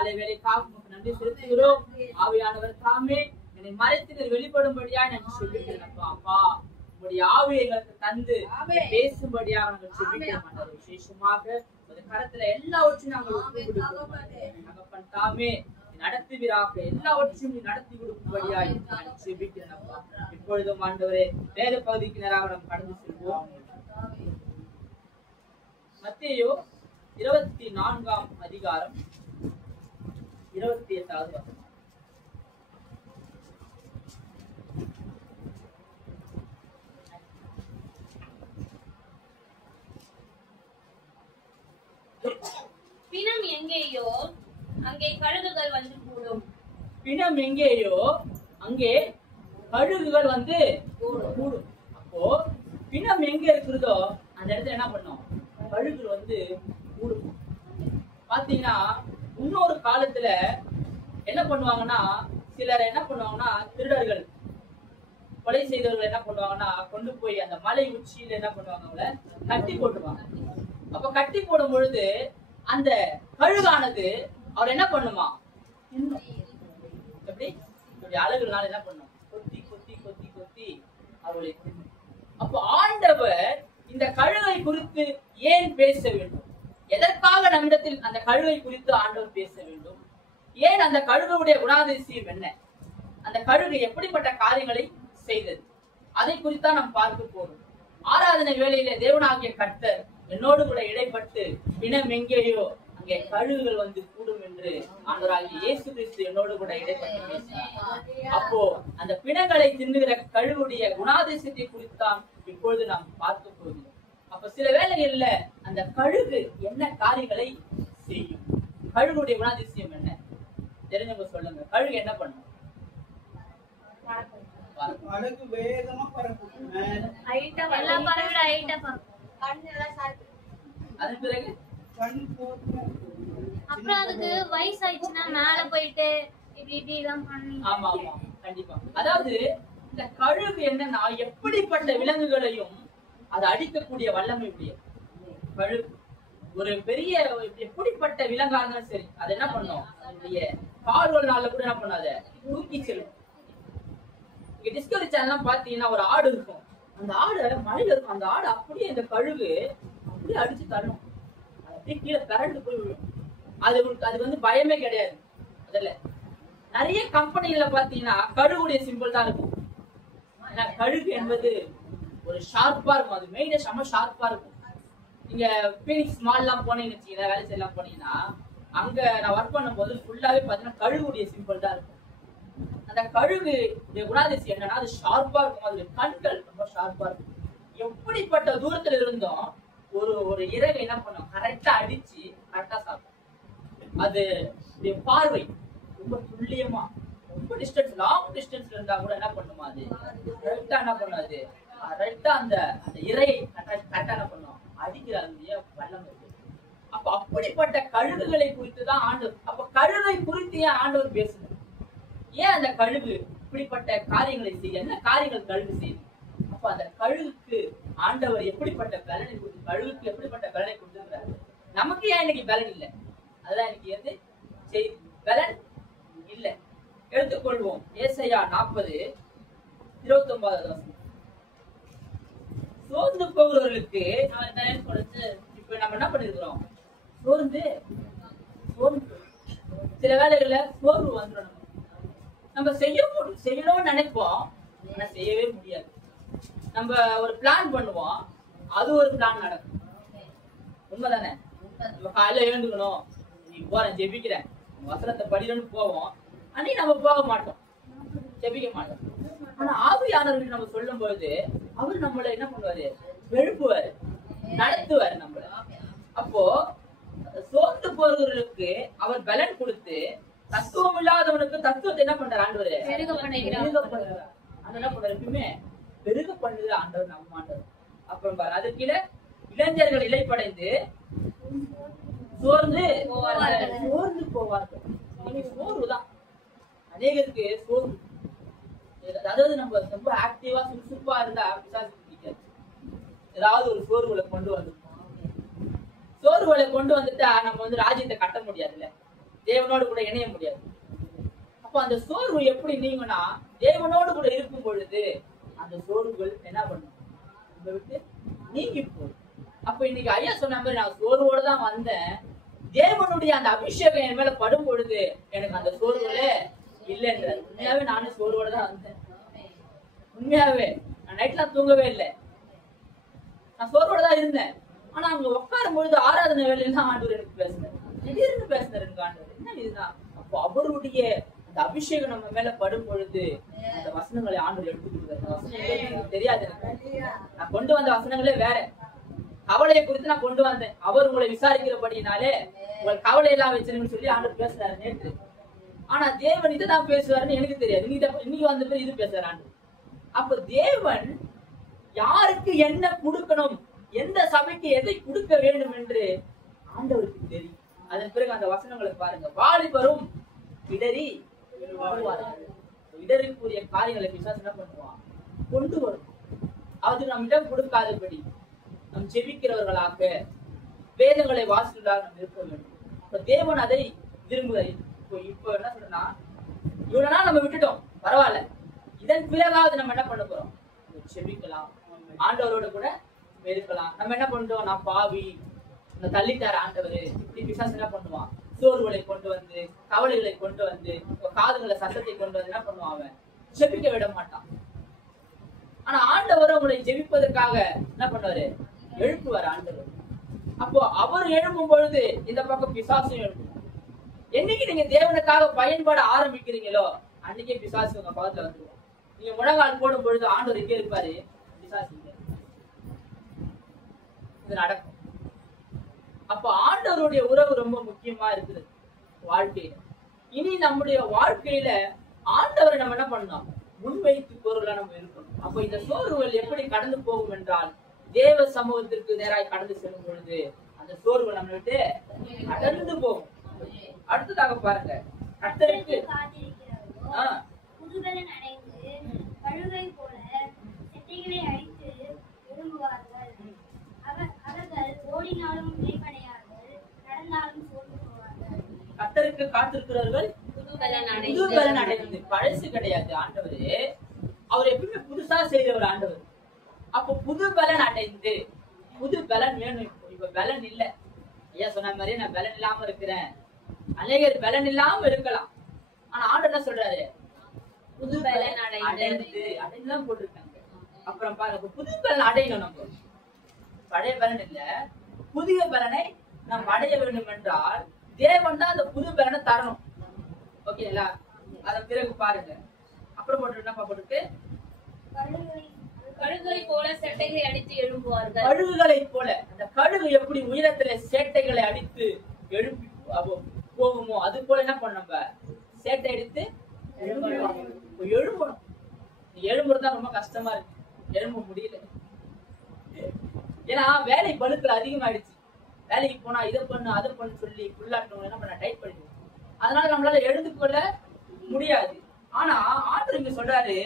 காலை வேலைக்காக உமக்கு நன்றி செலுத்துகிறோம். ஆவியானவர் தாமே என்னை மறைத்து வெளிப்படும்படியா நான் சொல்லிக்கிறேன். அப்பா உங்களுடைய ஆவியை எங்களுக்கு தந்து பேசும்படியாக நாங்கள் சொல்லிக்கிறோம். விசேஷமாக ஒரு கரத்துல எல்லாவற்றையும் நாங்கள் ஒப்பு கொடுக்கிறோம். தகப்பன் தாமே நடத்துவீராக, எல்லாவற்றையும் நீ நடத்தி கொடுக்கும்படியாய் நான் செபிக்கிறேன். அப்பா இப்பொழுதும் ஆண்டவரே வேத பகுதிக்கு நேராக நாம் கடந்து செல்வோம். மத்தேயு 24ஆம் அதிகாரம் 28வது வசனம். பிணம் எங்கேயோ அங்கே கழுகுகள் வந்து கூடும். பிணம் எங்கேயோ அங்கே கழுகுகள் வந்து கூடும். அப்போ பிணம் எங்க இருக்கிறதோ அந்த இடத்துல என்ன பண்ணும்? கழுகுகள் வந்து கூடும். பாத்தீங்கன்னா இன்னொரு காலத்துல என்ன பண்ணுவாங்கன்னா, சிலர் என்ன பண்ணுவாங்கன்னா, திருடர்கள் கொலை செய்தவர்கள் என்ன பண்ணுவாங்கன்னா, கொண்டு போய் அந்த மலை உச்சியில என்ன பண்ணுவாங்க, அவங்கள கட்டி போட்டுவாங்க. அப்ப கட்டி போடும் பொழுது அந்த கழுகானது அவர் என்ன பண்ணுமா, எப்படி அழகுனால என்ன பண்ணும், கொத்தி கொத்தி கொத்தி கொத்தி அவர்களை. அப்ப ஆண்டவர் இந்த கழுகை குறித்து ஏன் பேச வேண்டும்? எதற்காக நம்மிடத்தில் அந்த கழுகை குறித்து ஆண்டவர் பேச வேண்டும்? ஏன் அந்த கழுகுடைய குணாதிசயம் என்ன? அந்த கழுகு எப்படிப்பட்ட காரியங்களை செய்தது? அதை குறித்தான் நாம் பார்க்க போறோம். ஆராதனை வேளையிலே தேவனாகிய கர்த்தர் என்னோடு கூட இடைப்பட்டு பிணம் எங்கேயோ அங்கே கழுகுகள் வந்து கூடும் என்று ஆண்டவராகிய இயேசு கிறிஸ்து என்னோடு கூட இடைப்பட்டு பேசினார். அப்போ அந்த பிணங்களை தின்னுகிற கழுகுடைய குணாதிசயத்தை குறித்தான் இப்பொழுது நாம் பார்க்க போகிறோம். அப்ப சில வேளைகள்ல அந்த கழுகு என்ன காரியங்களை செய்யும்? கழுகுடைய குணாதிசயம் என்ன தெரிஞ்சவங்க சொல்லுங்க. கழுகு என்ன பண்ணும்? அழகு வேகமா பறக்கும். அதன் பிறகு அப்புறம் அதுக்கு வயசாயிடுச்சுன்னா மேல போயிட்டு இப்படி இப்படி எல்லாம் பண்ணி. ஆமா ஆமா கண்டிப்பா. அதாவது இந்த கழுகு என்னன்னா, எப்படிப்பட்ட விலங்குகளையும் அதை அடிக்கக்கூடிய வல்லமை உடைய கழுகு. ஒரு பெரிய எப்படிப்பட்ட விலங்கா இருந்தாலும் சரி, அது என்ன பண்ணும், அதனுடைய கால்கள்னால கூட என்ன பண்ணாத தூக்கி செல்லும். இங்க டிஸ்கவரி சேனல் பாத்தீங்கன்னா ஒரு ஆடு இருக்கும். அந்த ஆடு மலையில இருக்கும். அந்த ஆடு அப்படியே இந்த கழுகு அப்படியே அடிச்சு தள்ளும். அப்படியே கீழே கரண்டு போய் விழும். அது வந்து பயமே கிடையாது. அதுல நிறைய கம்பெனில பாத்தீங்கன்னா கழுகுடைய சிம்பிள் தான் இருக்கும். ஏன்னா கழுகு என்பது ஒரு ஷார்ப்பா இருக்கும். அது மெயினா செம்ம ஷார்ப்பா இருக்கும். நீங்க பீனிக்ஸ் மால் எல்லாம் போனீங்கன்னு வச்சீங்கன்னா, வேலை செய்யலாம் போனீங்கன்னா, அங்க நான் ஒர்க் பண்ணும் போது ஃபுல்லாவே பாத்தீங்கன்னா கழுகுடைய சிம்பிள் தான் இருக்கும். அந்த கழுகு குணாதிசயம் என்னன்னா, அது ஷார்ப்பா இருக்கும். அது கண்கள் ரொம்ப ஷார்ப்பா இருக்கும். எப்படிப்பட்ட தூரத்துல இருந்தும் ஒரு இறகை என்ன பண்ணும், கரெக்டா அடிச்சு கரெக்டா சாப்பிடும். அது பார்வை ரொம்ப துல்லியமா, ரொம்ப டிஸ்டன்ஸ், லாங் டிஸ்டன்ஸ்ல இருந்தா கூட என்ன பண்ணுமா, அது கரெக்டா என்ன பண்ணாது, கரெக்டா அந்த இறையை கரெக்டா என்ன பண்ணும், அடிக்கிற அந்த வல்லம் இருக்கு. அப்ப அப்படிப்பட்ட கழுகுகளை குறித்துதான் ஆண்டவர். அப்ப கழுகை குறித்து ஏன் ஆண்டவர் பேசணும்? ஏன் அந்த கழுகு இப்படிப்பட்ட காரியங்களை செய்ய, என்ன காரியங்கள் கழுகு செய்யுது? அப்ப அந்த கழுகுக்கு ஆண்டவர் எப்படிப்பட்ட பலனை கொடுத்து, கழுகுக்கு எப்படிப்பட்ட பலனை கொடுத்துருக்கிறாரு? நமக்கு ஏன் இன்னைக்கு பலன் இல்லை? அதுதான் இன்னைக்கு வந்து செய்தி. பலன் இல்ல. எடுத்துக்கொள்வோம் ஏசாயா 40:29. சோர்ந்து போகிறவர்களுக்கு இப்ப நம்ம என்ன பண்ணிருக்கிறோம், சோர்ந்து சில வேலைகள்ல சோர்வு வந்துடும். நம்ம செய்யணும்னு நினைப்போம், ஆனா செய்யவே முடியாது. நம்ம ஒரு பிளான் பண்ணுவோம், அது ஒரு பிளான் நடக்கும். உண்மைதானே? நம்ம காலையில எழுந்துக்கணும், நீ போறேன் ஜெபிக்கிறேன், வசனத்தை படிக்கணும்னு போவோம், அன்னைக்கு நம்ம போக மாட்டோம், ஜெபிக்க மாட்டோம். ஆனா ஆவியானவர்கள் நம்ம சொல்லும் பொழுது அவர் நம்மள என்ன பண்ணுவாரு, எழுப்புவாரு, நடத்துவாரு நம்மள. அப்போ சோர்ந்து போறவர்களுக்கு அவர் பலன் கொடுத்து, தத்துவம் இல்லாதவனுக்கு தத்துவத்தை என்ன பண்றாரு ஆண்டவர், பெருக பண்ணுறாரு. அந்த என்ன பண்றாரு, எப்பயுமே பெருக பண்ணுகிற ஆண்டவர் நம்ம ஆண்டவர். அப்புறம் பாரு, அதுக்கு இளைஞர்கள் இலைப்படைந்து சோர்ந்து போவார்கள். சோர்வுதான் அநேகருக்கு சோர்வு. அதாவது நம்ம ரொம்ப ஆக்டிவா சுறுசுறுப்பா இருந்தா பிசாசுக்கு பிடிக்காது. ஏதாவது ஒரு சோர்வுகளை கொண்டு வந்துட்டா நம்ம வந்து ராஜ்யத்தை கட்ட முடியாதுல்ல. தேவனோடு கூட இணைய முடியாது. அப்ப அந்த சோர்வு எப்படி நீங்கன்னா தேவனோடு கூட இருக்கும் பொழுது அந்த சோர்வுகள் என்ன பண்ணும், உங்களை விட்டு நீங்கி போகும். அப்ப இன்னைக்கு ஐயா சொன்ன மாதிரி நான் சோர்வோடு தான் வந்தேன், தேவனுடைய அந்த அபிஷேகம் என் மேல படும் பொழுது எனக்கு அந்த சோர்வுகளே இல்லைன்ற. உண்மையாவே நானும் சோர்வோட தான் வந்தேன். உண்மையாவே நான் நைட்லாம் தூங்கவே இல்லை, நான் சோர்வோட தான் இருந்தேன். ஆனா அங்க உட்காரும் பொழுது ஆராதனை வேலையில தான் ஆண்டவர் எனக்கு பேசினார், திடீர்னு பேசினார் எனக்கு ஆண்டவர். என்ன இதுதான்? அப்போ அவருடைய அந்த அபிஷேகம் நம்ம மேல படும் பொழுது அந்த வசனங்களை ஆண்டவர் எடுத்துக்கிட்டு தெரியாது. நான் கொண்டு வந்த வசனங்களே வேற, கவலையை குறித்து நான் கொண்டு வந்தேன். அவர் உங்களை விசாரிக்கிறபடினாலே உங்கள் கவலை எல்லாம் வச்சிருன்னு சொல்லி ஆண்டவர் பேசுறாரு நேற்று. ஆனா தேவன் இதை தான் பேசுவாருன்னு எனக்கு தெரியாது. இன்னைக்கு வந்த பேர் இது பேசுறாரு. அப்ப தேவன் யாருக்கு என்ன கொடுக்கணும், எந்த சபைக்கு எதை கொடுக்க வேண்டும் என்று ஆண்டவருக்கு தெரியும். அதன் பிறகு அந்த வசனங்களை பாருங்க. வாலிபரும் இடறி வருவார்கள். இடருக்குரிய காரியங்களை பிசாசு என்ன பண்ணுவான், கொண்டு வரும். அது நம் இடம் கொடுக்காதபடி நம் ஜெபிக்கிறவர்களாக வேதங்களை வாசிக்கிறதாக நாம் இருக்க வேண்டும். இப்ப தேவன் அதை விரும்புகிறார். இப்ப என்ன சொல்றேன்னா, இவ்வளவு நாள் நம்ம விட்டுட்டோம், பரவாயில்ல, இதன் பிறகாவது நம்ம என்ன பண்ண போறோம், ஜெபிக்கலாம், ஆண்டவரோட கூட இருக்கலாம். நம்ம என்ன பண்றோம், நான் பாவி, தள்ளிட்டாரு ஆண்டவர், இப்படி பிசாசு என்ன பண்ணுவான், சோர்வுகளை கொண்டு வந்து, கவலைகளை கொண்டு வந்து, காதுகளை சத்தத்தை கொண்டு வந்து என்ன பண்ணுவான், அவன் ஜெபிக்க விட மாட்டான். ஆனா ஆண்டவர் உங்களை ஜெபிப்பதற்காக என்ன பண்ணுவாரு, எழுப்புவார் ஆண்டவர். அப்போ அவர் எழுப்பும் பொழுது இந்த பக்கம் பிசாசும் எழுப்பும். என்னைக்கு நீங்க தேவனுக்காக பயன்பட ஆரம்பிக்கிறீங்களோ அன்னைக்கே பிசாசு உங்க பக்கத்துல வந்துருவோம். நீங்க முழங்கால் போடும் பொழுது ஆண்டவர் இங்கே இருப்பாரு, பிசாசு இது நடக்கும். அப்ப ஆண்டவருடைய உறவு ரொம்ப முக்கியமா இருக்குது வாழ்க்கையில. இனி நம்முடைய வாழ்க்கையில ஆண்டவரை நம்ம என்ன பண்ணணும், முன்வைத்து பொருளா நம்ம இருக்கணும். அப்ப இந்த சோர்வுகள் எப்படி கடந்து போகும் என்றால், தேவ சமூகத்திற்கு நேராய் கடந்து செல்லும் பொழுது அந்த சோர்வு நம்ம விட்டு கடந்து போகும். அடுத்ததாக பாருங்க, கர்த்தருக்கு புதுபலன் அடைந்து கழுகை போல செட்டைகளை அடித்து விரும்புவார்கள். அவர்கள் ஓடினாலும் மேம்படையார்கள், நடந்தாலும் சோர்ந்து போவார்கள். கர்த்தருக்கு காத்திருக்கிறவர்கள் புதுபலன் அடைந்து, பழசு கிடையாது ஆண்டவர். அவர் எப்பவுமே புதுசா செய்தவர் ஆண்டவர். அப்ப புது பலன் அடைந்து, புது பலன் வேணும். இப்ப பலன் இல்ல, ஐயா சொன்ன மாதிரி நான் பலன் இல்லாம இருக்கிறேன். அநேகர் பலன் இல்லாம இருக்கலாம். ஆனா ஆண்டவர் என்ன சொல்றாரு, புது பலன் அடைந்து, அடைந்துதான் போட்டிருக்காங்க. அப்புறம் பாருங்க, புது பலன் அடையணும். நம்ம பழைய பலன் இல்ல, புதிய பலனை நாம் அடைய வேண்டும் என்றால் தேவன் தான் அந்த புது பலனை தரணும். ஓகேங்களா? அதன் பிறகு பாருங்க, அப்புறம் போட்டு என்ன போட்டுருக்கு, கழுகுகளை போல செட்டைகளை அடித்து எழும்புவார்கள். கழுகுகளை போல, அந்த கழுகு எப்படி உயரத்துல சேட்டைகளை அடித்து எழுப்பி போகுமோ அது போல என்ன பண்ண, நம்ம சேட்டை அடித்து எழும்பணும். எழும்புறதுதான் ரொம்ப கஷ்டமா இருக்கு, எழும்ப முடியல. ஏன்னா வேலை பழுக்கள் அதிகமாயிடுச்சு. வேலைக்கு போனா இதை பண்ணு அதை பண்ணு சொல்லி ஃபுல்லாட்டவங்க என்ன பண்ண, டைட் பண்ணிடுவோம். அதனால நம்மளால எழுந்து கொள்ள முடியாது. ஆனா ஆண்டவர் இங்க சொல்றாரு,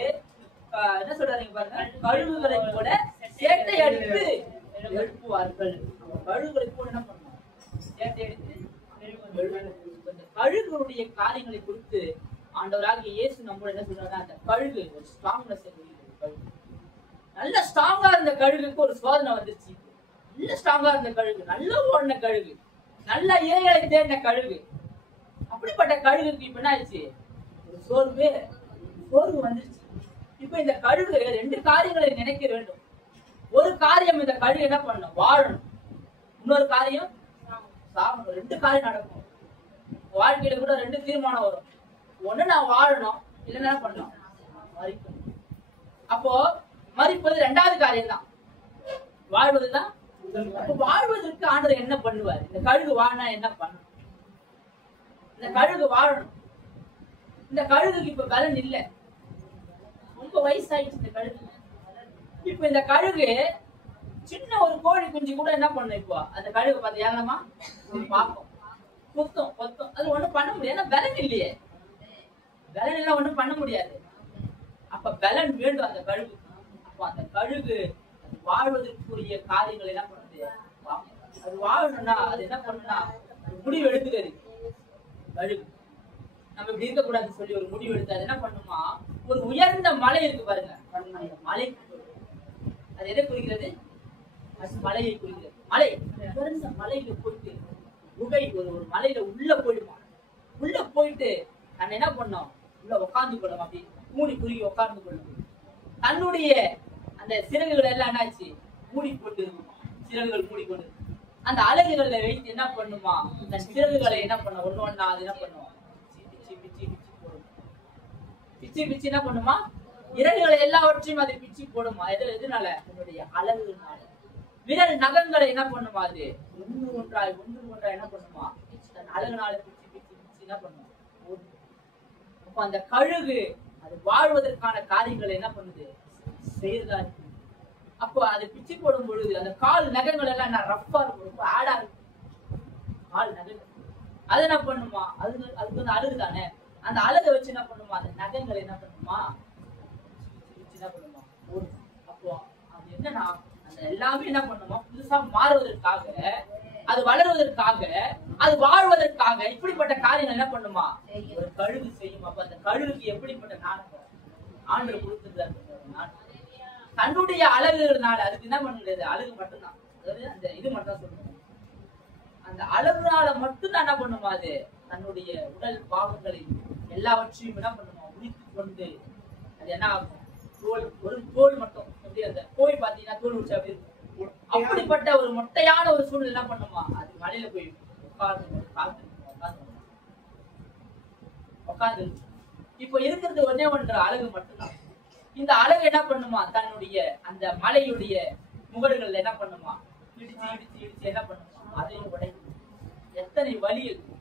என்ன சொல்றாரு பாருங்க, கழுகுகளை போல சேட்டை அடித்து எழுப்புவார்கள். கழுகுகளை போல என்ன பண்ணுவோம், சேட்டை அடித்து கழுகுடைய காரியங்களை குறித்து ஆண்டவராகிய இயேசு நம்மளோட என்ன சொல்றாங்க, அந்த கழுகு ஒரு ஸ்ட்ராங்னஸ். நல்ல ஸ்ட்ராங்கா இருந்த கழுகுக்கு ஒரு சோதனை வந்துருச்சு. நல்ல ஸ்ட்ராங்கா இருந்த கழுகு, நல்ல ஓடின கழுகு, நல்ல இரைகளை தேடின கழுகு, அப்படிப்பட்ட கழுகுக்கு இப்ப என்ன ஆயிடுச்சு, ஒரு சோர்வு வந்துருச்சு. இப்ப இந்த கழுகு ரெண்டு காரியங்களை நினைக்க வேண்டும். ஒரு காரியம் இந்த கழுகு என்ன பண்ணணும், வாழணும். இன்னொரு காரியம் சாகணும். ரெண்டு காரியம் நடக்கும் வாழ்க்கையில கூட. ரெண்டு தீர்மானம் வரும். ஒண்ணு நான் வாழணும், இல்லைன்னா என்ன பண்ணணும், மறிக்கணும். அப்போ மறிப்பது ரெண்டாவது காரியம் தான், வாழ்வதுதான். அப்ப வாழ்வதற்கு ஆண்டவர் என்ன பண்ணுவார், இந்த கழுகு வாழனா என்ன பண்ணணும், இந்த கழுகு வாழணும். இந்த கழுகுக்கு இப்ப பலன் இல்லை, ரொம்ப வயசாயிடுச்சு இந்த கழுகு. இப்ப இந்த கழுகு சின்ன ஒரு கோழி குஞ்சு கூட என்ன பண்ணும், இப்போ அந்த கழுகு பார்த்து ஏனமா பார்க்கும், கொத்தும். அது ஒண்ணும் பண்ண முடியாது, ஏன்னா பலன் இல்லையே. பலன் எல்லாம் ஒண்ணும் பண்ண முடியாது. அப்ப பலன் வேண்டும் அந்த கழுகு. அப்ப அந்த கழுகு வாழ்வதற்குரிய காரியங்கள் என்ன பண்ணுது, அது வாழணும்னா அது என்ன பண்ணுனா முடிவு எடுக்குது. கழுகு. நம்ம இப்படி இருக்கக்கூடாதுன்னு சொல்லி ஒரு முடிவு எடுத்தாது. என்ன பண்ணுமா, ஒரு உயர்ந்த மலை இருக்கு பாருங்க, அந்த மலை அது எதை குறிக்கிறது? மலையை குறிக்கிறது. மலை உயர்ந்த மலையில போயிட்டு குகை ஒரு மலையில உள்ள போயிடுமா. உள்ள போயிட்டு நம்ம என்ன பண்ணோம், உள்ள உட்கார்ந்து கொள்ளும். அப்படி மூடி குறுகி உட்கார்ந்து கொள்ளும். தன்னுடைய அந்த சிறகுகள் எல்லாம் என்னாச்சு, மூடி போட்டு இருக்குமா. சிறகுகள் மூடி கொண்டு அந்த அலகுகளை வைத்து என்ன பண்ணுமா, அந்த சிறகுகளை என்ன பண்ண ஒண்ணு ஒண்ணா அது என்ன பண்ணுவோம், பிச்சு பிச்சு பிச்சு போடும். பிச்சு பிச்சு என்ன பண்ணுமா, இறகுகளை எல்லாவற்றையும் அது பிச்சு போடுமா. எதனால? என்னுடைய அலகுனால. விரல் நகங்களை என்ன பண்ணுமா, அது ஒன்று ஒன்றாய் என்ன பண்ணுமா, தன் அலகுனால பிச்சு பிச்சு பிச்சு என்ன பண்ணுமா. அப்ப அந்த கழுகு அது வாழ்வதற்கான காரியங்களை என்ன பண்ணுது, செய்யறதா இருக்கு. அப்போ அது பிச்சு போடும் பொழுது அந்த கால் நகங்கள் எல்லாம் ரஃப்பா இருக்கும், ரொம்ப ஆடா இருக்கும் கால் நகங்கள். அது என்ன பண்ணுமா, அதுக்கு வந்து அழகு தானே. அந்த அழகை வச்சு என்ன பண்ணுமா, அந்த நகங்களை என்ன பண்ணுமா, என்ன பண்ணுமா. அப்போ அது என்னன்னா, அந்த எல்லாமே என்ன பண்ணுமா, புதுசா மாறுவதற்காக, அது வளருவதற்காக, அது வாழ்வதற்காக இப்படிப்பட்ட காரியங்கள் என்ன பண்ணுமா, ஒரு கழுகு செய்யும். அப்ப அந்த கழுகுக்கு எப்படிப்பட்ட நாணம் ஆண்டவர் கொடுத்திருந்தார். தன்னுடைய அழகுனால அதுக்கு என்ன பண்ணுறது, அழகு மட்டும்தான், அதாவது அந்த இது மட்டும் சொல்லணும். அந்த அழகுனால மட்டும்தான் என்ன பண்ணுமா, அது தன்னுடைய உடல் பாகங்களை எல்லாவற்றையும் என்ன பண்ணுமா, உரித்து கொண்டு அது என்ன ஆகும், தோல், ஒரு தோல் மட்டும் எப்படி அந்த கோழி பாத்தீங்கன்னா தோல் உரிச்சு அப்படி இருக்கும். அப்படிப்பட்ட ஒரு மொட்டையான ஒரு சூழ்நிலை என்ன பண்ணுமா, அது மலையில போய் உட்கார்ந்து இப்போ இருக்கிறது ஒன்னே ஒன்று அழகு மட்டும்தான். இந்த அழகு என்ன பண்ணுமா, தன்னுடைய அந்த மலையுடைய முகடுகள் என்ன பண்ணுமா, இடிச்சு இடிச்சு இடிச்சு என்ன பண்ணுமா, அதையும் உடைக்கும். எத்தனை வலி இருக்கும்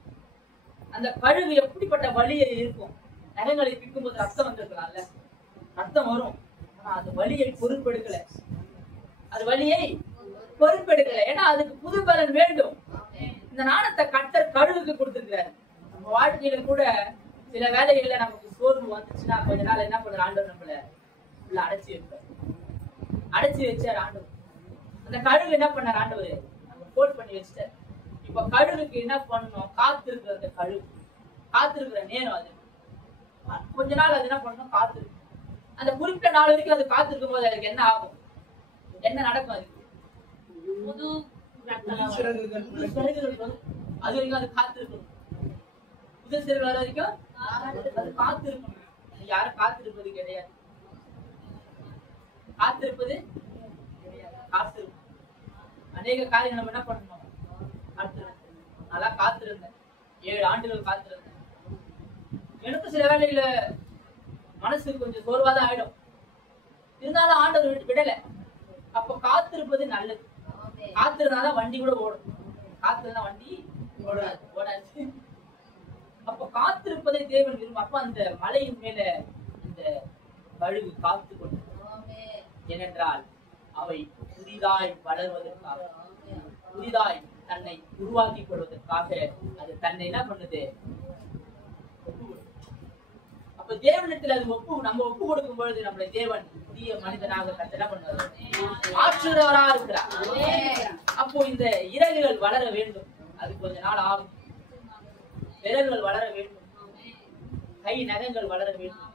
அந்த கழுகு, எப்படிப்பட்ட வலியை இருக்கும். நகங்களை பிக்கும் போது ரத்தம் வந்திருக்கலாம்ல, ரத்தம் வரும். ஆனா அது வலியை பொறுப்பெடுக்கல, அது வலியை பொறுப்பெடுக்கல. ஏன்னா அதுக்கு புது பலன் வேண்டும். இந்த நாணத்தை கர்த்தர் கழுகுக்கு கொடுத்திருக்கிறாரு. நம்ம வாழ்க்கையில கூட சில வேலைகள்ல நமக்கு சோர்வு வந்துச்சுன்னா கொஞ்ச நாள் என்ன பண்ற, ஆண்டவர் நம்மள உள்ள அடைச்சி வைப்பார். அடைச்சி வச்சார் ஆண்டவர். அந்த கழுகு என்ன பண்ணார் ஆண்டவர், நம்ம கோட் பண்ணி வச்சுட்டார். இப்ப கழுகுக்கு என்ன பண்ணணும், காத்திருக்கிற அந்த கழுகு காத்திருக்கிற நேரம் அது கொஞ்ச நாள் அது என்ன பண்ணணும், காத்திருக்கு. அந்த குறிப்பிட்ட நாள் வரைக்கும் அது காத்திருக்கும் போது அதுக்கு என்ன ஆகும், என்ன நடக்கும், அதுக்கு புது சிறகுகள் வரும். அது வரைக்கும் அது காத்திருக்கணும். புது சிறகு வர வரைக்கும் அது காத்திருக்கணும். யாரும் காத்திருப்பது கிடையாது, காத்திருப்பது கிடையாது. காத்திருக்கும் அநேக காரியங்கள் நம்ம என்ன பண்ணணும், நல்லா காத்திருந்தேன். 7 ஆண்டுகள் காத்திருந்தேன். எனக்கு சில வேலையில மனசு கொஞ்சம் சோர்வாதான் ஆயிடும். இருந்தாலும் ஆண்டவர் விடல. அப்ப காத்திருப்பது நல்லது. காத்திருந்தாதான் வண்டி கூட ஓடும். காத்திருந்தா வண்டி ஓடாது. அப்ப காத்திருப்பதை தேவன் விரும்பும். அப்ப அந்த மலையின் மேல இந்த கழுகு காத்து கொண்டு, ஏனென்றால் அவை புதிதாய் வளர்வதற்காக, புதிதாய் தன்னை உருவாக்கி கொள்வதற்காக அது தன்னை என்ன பண்ணுது, அப்ப தேவனிடத்தில் அது நம்ம ஒப்பு கொடுக்கும் பொழுது நம்மளை தேவன் புதிய மனிதனாக என்ன பண்ணுவார், மாற்றுறவரா இருக்கிறார். அப்போ இந்த இறகுகள் வளர வேண்டும். அது கொஞ்ச நாள் ஆகும். விரல்கள் வளர வேண்டும், கை நகங்கள் வளர வேண்டும்.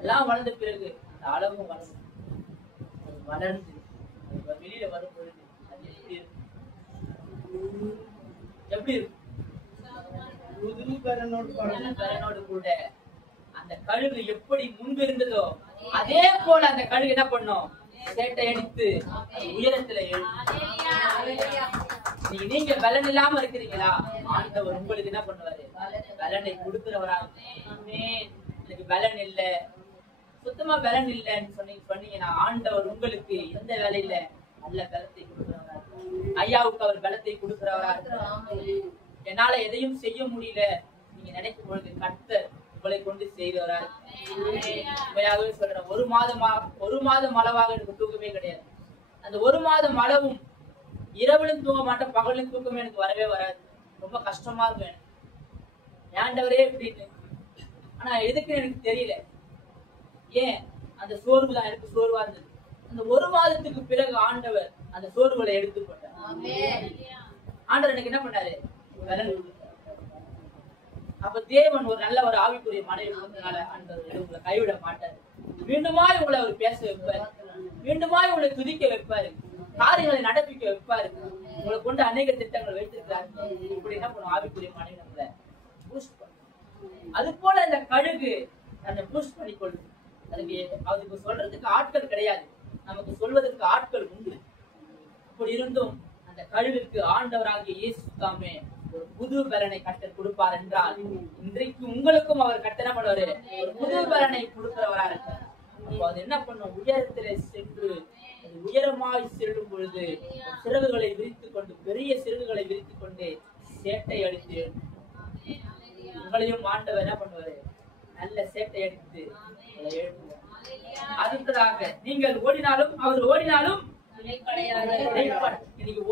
எல்லாம் வளர்ந்த பிறகு அந்த அளவும் வளரும். வளர்ந்து வெளியில வரும் பொழுது அது எப்படி இருக்கும், பரனோடு கூட அந்த கழுகு எப்படி முன்பு இருந்ததோ அதே போல அந்த கழுகு என்ன பண்ணும், சேட்டை அடித்து உயரத்துல நீங்க பலன் இல்லாம இருக்கிறீங்களா, ஆண்டவர் உங்களுக்கு என்ன பண்ணுவாரு, பலனை கொடுக்கிறவரா. எனக்கு பலன் இல்ல, சுத்தமா பலன் இல்லன்னு சொன்னீங்கன்னா ஆண்டவர் உங்களுக்கு எந்த வேலையில நல்ல பலத்தை கொடுக்கிறவரா. ஐயாவுக்கு அவர் பலத்தை கொடுக்கிறவரா இருக்கிறார். என்னால எதையும் செய்ய முடியல நீங்க நினைக்கும் பொழுது கர்த்தர் உங்களை கொண்டு செய்கிறவரா. உண்மையாகவே சொல்றேன், ஒரு மாதம் அளவாக எனக்கு தூக்கமே கிடையாது. அந்த ஒரு மாதம் அளவும் இரவிலும் தூங்க மாட்டேன், பகலும் தூக்கமே எனக்கு வரவே வராது. ரொம்ப கஷ்டமா இருக்கும் எனக்கு, ஏண்டவரே அப்படின்னு. ஆனா எதுக்கு எனக்கு தெரியல. ஏன் அந்த சோர்வு தான் எனக்கு சோர்வா இருந்தது. அந்த ஒரு மாதத்துக்கு பிறகு ஆண்டவர் அந்த சோர்வுகளை எடுத்து போட்டார். ஆண்டவர் எனக்கு என்ன பண்ணாரு, பலன் கொடுத்தார். அப்ப தேவன் ஒரு நல்ல ஒரு ஆவிக்குரிய மனைவி கொடுத்தனால ஆண்டவர் உங்களை கைவிட மாட்டாரு. மீண்டுமாய் உங்களை அவர் பேச வைப்பாரு, மீண்டுமாய் உங்களை துதிக்க வைப்பாரு, காரியங்களை நடப்பிக்க வைப்பாரு. உங்களை கொண்டு அநேக திட்டங்கள் வைத்திருக்கிறாரு. இப்படி என்ன பண்ணும் ஆவிக்குரிய மனைவி நம்மளை பூஸ்ட் பண்ணும். அது போல இந்த கழுகு அந்த பூஸ்ட் பண்ணிக்கொள்ளும். அதுக்கு சொல்றதுக்கு ஆட்கள் கிடையாது, நமக்கு சொல்வதற்கு ஆட்கள் உண்டு. அப்படி இருந்தும் அந்த கழுகுக்கு ஆண்டவராகிய இயேசு தாமே ஒரு புது பலனை கர்த்தர் கொடுப்பார் என்றால், இன்றைக்கு உங்களுக்கும் அவர் கர்த்தர் பண்ணுவாரு, ஒரு புது பலனை கொடுக்கிறவரா இருக்கார். அப்போ அது என்ன பண்ணும், உயரத்திலே சென்று உயரமாய் செல்லும் பொழுது சிறகுகளை விரித்துக் கொண்டு, பெரிய சிறகுகளை விரித்துக் கொண்டு சேட்டை அடித்து உங்களையும் ஆண்டவர் என்ன பண்ணுவாரு, நல்ல சேட்டை அடித்து எழுப்புவார். அடுத்ததாக நீங்கள் ஓடினாலும் அவர் ஓடினாலும் இன்னைக்கு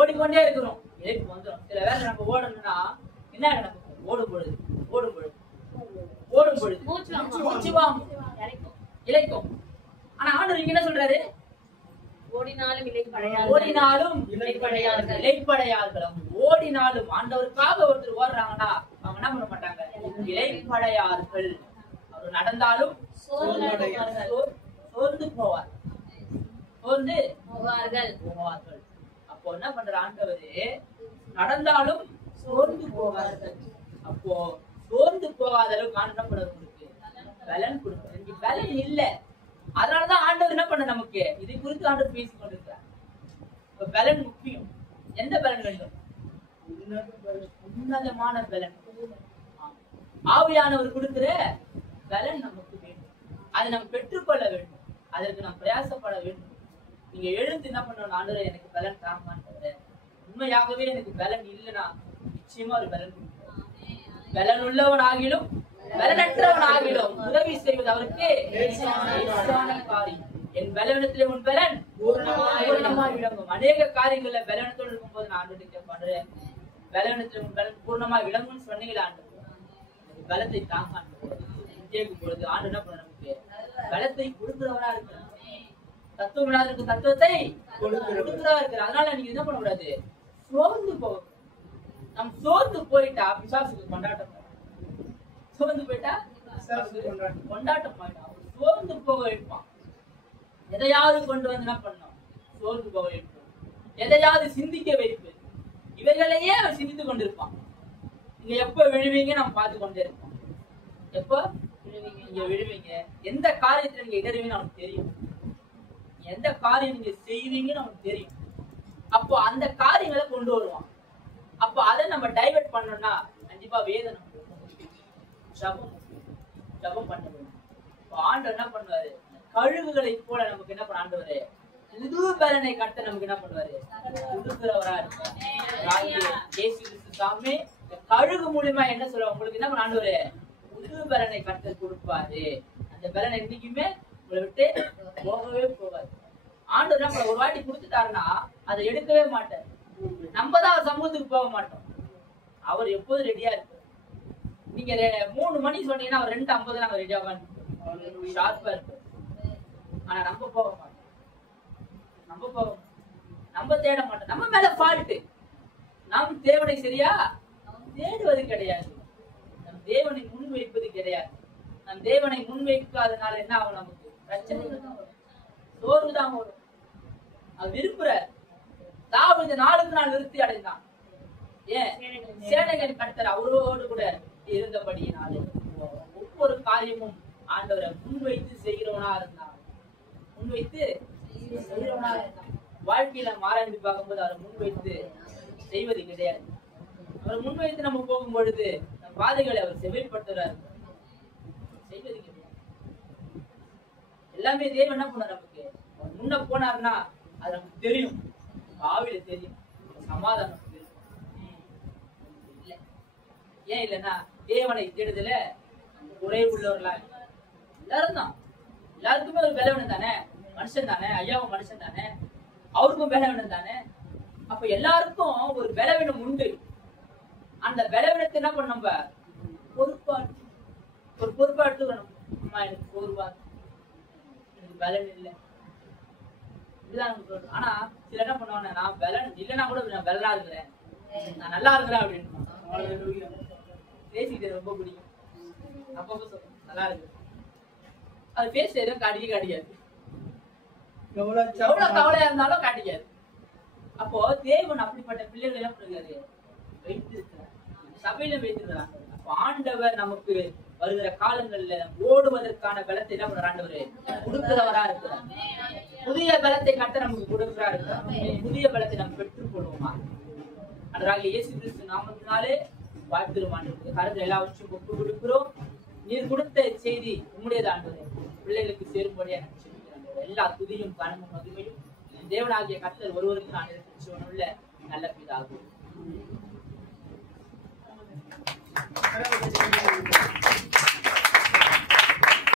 ஓடிக்கொண்டே இருக்கிறோம், இழைப்பு வந்துடும். சில வேலை நம்ம ஓடணும்னா என்ன நமக்கு ஓடும் பொழுது மூச்சு வாங்கும், இழைக்கும். ஆனா ஆண்டவர் இங்க என்ன சொல்றாரு, ஓடினாலும் இளைப்படையார்கள். ஓடினாலும் ஆண்டவருக்காக ஒருத்தர் ஓடுறாங்கன்னா அவங்க என்ன பண்ண மாட்டாங்க, இளைப்படையார்கள். அவர் நடந்தாலும் சோர்ந்து போவார்கள். அப்போ என்ன பண்ற ஆண்டவரு, நடந்தாலும் சோர்ந்து போவார்கள். அப்போ சோர்ந்து போகாத அளவுக்கு ஆண்டவர் உங்களுக்கு பலன் கொடுப்பார். இங்க பலன் இல்ல, அதனாலதான் ஆண்டவர் என்ன பண்ண நமக்கு இதை குறித்து ஆண்டவர் பேசிக் கொண்டிருக்கிறார். இப்ப பலன் முக்கியம். எந்த பலன் வேண்டும்? உன்னதமான பலன். ஆவியானவர் கொடுக்கிற பலன் நமக்கு வேண்டும். அதை நாம் பெற்றுக்கொள்ள வேண்டும். அதற்கு நாம் பிரயாசப்பட வேண்டும். நீங்க எழுந்து என்ன பண்ணணும், ஆண்டவரே எனக்கு பலன் தாங்க, உண்மையாகவே எனக்கு பலன் இல்லைன்னா நிச்சயமா ஒரு பலன் கொடுப்பார். பலன் உள்ளவன் ஆகிலும் பலனற்றவன் ஆகிலும் உதவி செய்வது அவருக்கு காரியம். என் பலவீனத்திலே உன் பலன் பூர்ணமாய் விளங்கும். அநேக காரியங்கள்ல பலவீனத்தோடு இருக்கும் போது நான் ஆண்டு பண்றேன், பலவீனத்திலே உன் பலன் பூர்ணமாய் விளங்கும்னு சொன்னீங்களா, ஆண்டு பலத்தை தாங்க கேட்கும் பொழுது ஆண்டு என்ன பண்ண நமக்கு பலத்தை கொடுக்கிறவரா இருக்கிறார். தத்துவம் இருக்கு, தத்துவத்தை கொடுக்கிறவரா இருக்கிறார். அதனால நீங்க என்ன பண்ண கூடாது, சோர்ந்து போக. நம்ம சோர்ந்து போயிட்டா பிசாசுக்கு கொண்டாட்டம், சோர்ந்து போயிட்டா கொண்டாட்டம் ஆயிடும். சோர்ந்து போக வைப்பான். எதையாவது கொண்டு வந்து என்ன பண்ணணும், சோர்ந்து போக வைப்போம். எதையாவது சிந்திக்க வைப்பு, இவைகளையே அவன் சிந்தித்துக் கொண்டிருப்பான். நீங்க எப்ப விழுவீங்க நம்ம பார்த்து கொண்டே இருப்போம். எப்ப நீங்க விழுவீங்க, எந்த காரியத்துல நீங்க இடருவீங்கன்னு அவனுக்கு தெரியும், எந்த காரியம் நீங்க செய்வீங்கன்னு அவனுக்கு தெரியும். அப்போ அந்த காரியங்களை கொண்டு வருவான். அப்போ அதை நம்ம டைவர்ட் பண்ணோம்னா கண்டிப்பா வேதனை, ஜபம் பண்ண வேண்டும். ஆண்டவர் என்ன பண்ணுவாரு, கழுகுகளை போல நமக்கு என்ன பண்ண ஆண்டவரு புது பலனை கட்ட நமக்கு என்ன பண்ணுவாரு, கொடுக்கிறவரா இருக்காரு. கழுகு மூலியமா என்ன சொல்லுவாங்க, உங்களுக்கு என்ன பண்ண ஆண்டவரு புது பலனை கட்ட கொடுப்பாரு. அந்த பலனை என்னைக்குமே உங்களை விட்டு போகவே போகாது. ஆண்டவர் என்ன ஒரு வாட்டி கொடுத்துட்டாருன்னா அதை எடுக்கவே மாட்டார். நம்ம தான் அவர் சமூகத்துக்கு போக மாட்டோம். அவர் எப்போதும் ரெடியா இருப்பார். நீங்க 3 மணி சொன்னீங்கன்னா அவர் 2:50 நாங்க ரெடியா உட்காந்து ஷார்ப்பா இருப்பார். ஆனா நம்ம போக மாட்டோம், நம்ம தேட மாட்டோம். நம்ம மேல ஃபால்ட். நாம் தேவனை சரியா தேடுவது கிடையாது, நம் தேவனை முன்வைப்பது கிடையாது. நம் தேவனை முன்வைக்காதனால என்ன ஆகும், நமக்கு பிரச்சனைகள் தான் வரும், சோர்வுதான் வரும். அது விரும்புறார். தாவீது நாளுக்கு நாள் விருத்தி அடைந்தான். ஏன், சேனைகளின் கர்த்தர் அவரோடு கூட இருந்தபடியினாலே ஒவ்வொரு காரியமும் ஆண்டவரை முன்வைத்து செய்கிறவனா இருந்தான். வாழ்க்கையில ஆராய்ந்து பார்க்கும்போது அவரை முன்வைத்து செய்வது கிடையாது. அவரை முன்வைத்து நம்ம போகும் பொழுது நம் பாதைகளை அவர் செவைப்படுத்துறாரு, செய்வது கிடையாது. எல்லாமே தேவன் என்ன பண்ண நமக்கு முன்ன போனார்னா அது நமக்கு தெரியும், ஆவில தெரியும், சமாதானம் தெரியும். ஏன் இல்லைன்னா தேவனை தேடுதல குறை உள்ளவர்களா எல்லாரும் தான். எல்லாருக்குமே ஒரு பலவீனம் தானே, மனுஷன் தானே, ஐயாவும் மனுஷன் தானே, அவருக்கும் பலவீனம் தானே. அப்ப எல்லாருக்கும் ஒரு பலவீனம் உண்டு. அந்த பலவீனத்தை என்ன பண்ண நம்ம ஒரு பொறுப்பாட்டு அம்மா எனக்கு சோர்வா, எனக்கு பலன் இல்லை, இதுதான் நமக்கு சொல்றோம். ஆனா சில என்ன பண்ணுவாங்க, நான் பலன் இல்லைன்னா கூட நான் பலனா இருக்கிறேன், நான் நல்லா இருக்கிறேன் அப்படின்னு பேசிக்கிட்டு ரொம்ப பிடிக்கும். அப்பப்ப சொல்லும் நல்லா இருக்கு. அது பேச எதுவும் காட்டிக்காது. எவ்வளவு கவலையா இருந்தாலும் காட்டிக்காது. அப்போ தேவன் அப்படிப்பட்ட பிள்ளைகள் என்ன பண்ணுறாரு? வைத்திருக்கிறார், சபையில வைத்திருக்கிறாங்க. அப்போ ஆண்டவர் நமக்கு வருகிற காலங்கள்ல ஓடுவதற்கான பலத்தை என்ன பண்ற ஆண்டவரு கொடுக்கிறவரா இருக்கிறார். புதிய பலத்தை கட்ட நமக்கு கொடுக்கிறா இருக்கிறார். புதிய பலத்தை நம்ம பெற்றுக் கொள்வோமா? அன்றாக இயேசு கிறிஸ்து நாமத்தினாலே வாழ்த்திருவான். கருத்து எல்லாவற்றையும் ஒப்பு கொடுக்கிறோம். நீர் கொடுத்த செய்தி உம்முடையது ஆண்டவரே, பிள்ளைகளுக்கு சேரும்படியா எனக்கு சொல்லிக்கிறாங்க. எல்லா துதியும் கனமும் மகிமையும் தேவனாகிய கர்த்தர் ஒருவருக்கு நான் இருக்கிற நல்ல பிதாகும்.